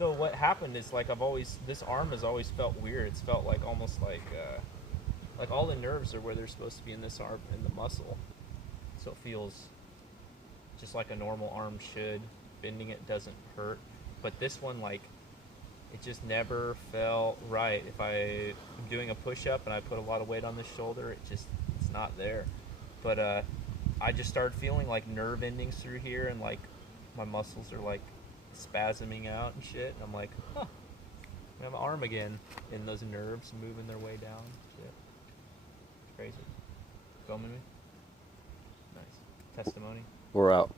So what happened is like this arm has always felt weird. It's felt like almost like all the nerves are where they're supposed to be in this arm in the muscle. So it feels just like a normal arm should. Bending it doesn't hurt, but this one like it just never felt right. If I'm doing a push up and I put a lot of weight on the shoulder, it's not there. But I just started feeling like nerve endings through here, and like my muscles are like spasming out and shit. And I'm like, huh, I have an arm again, and those nerves moving their way down. Shit, it's crazy. Filming me, nice testimony. We're out.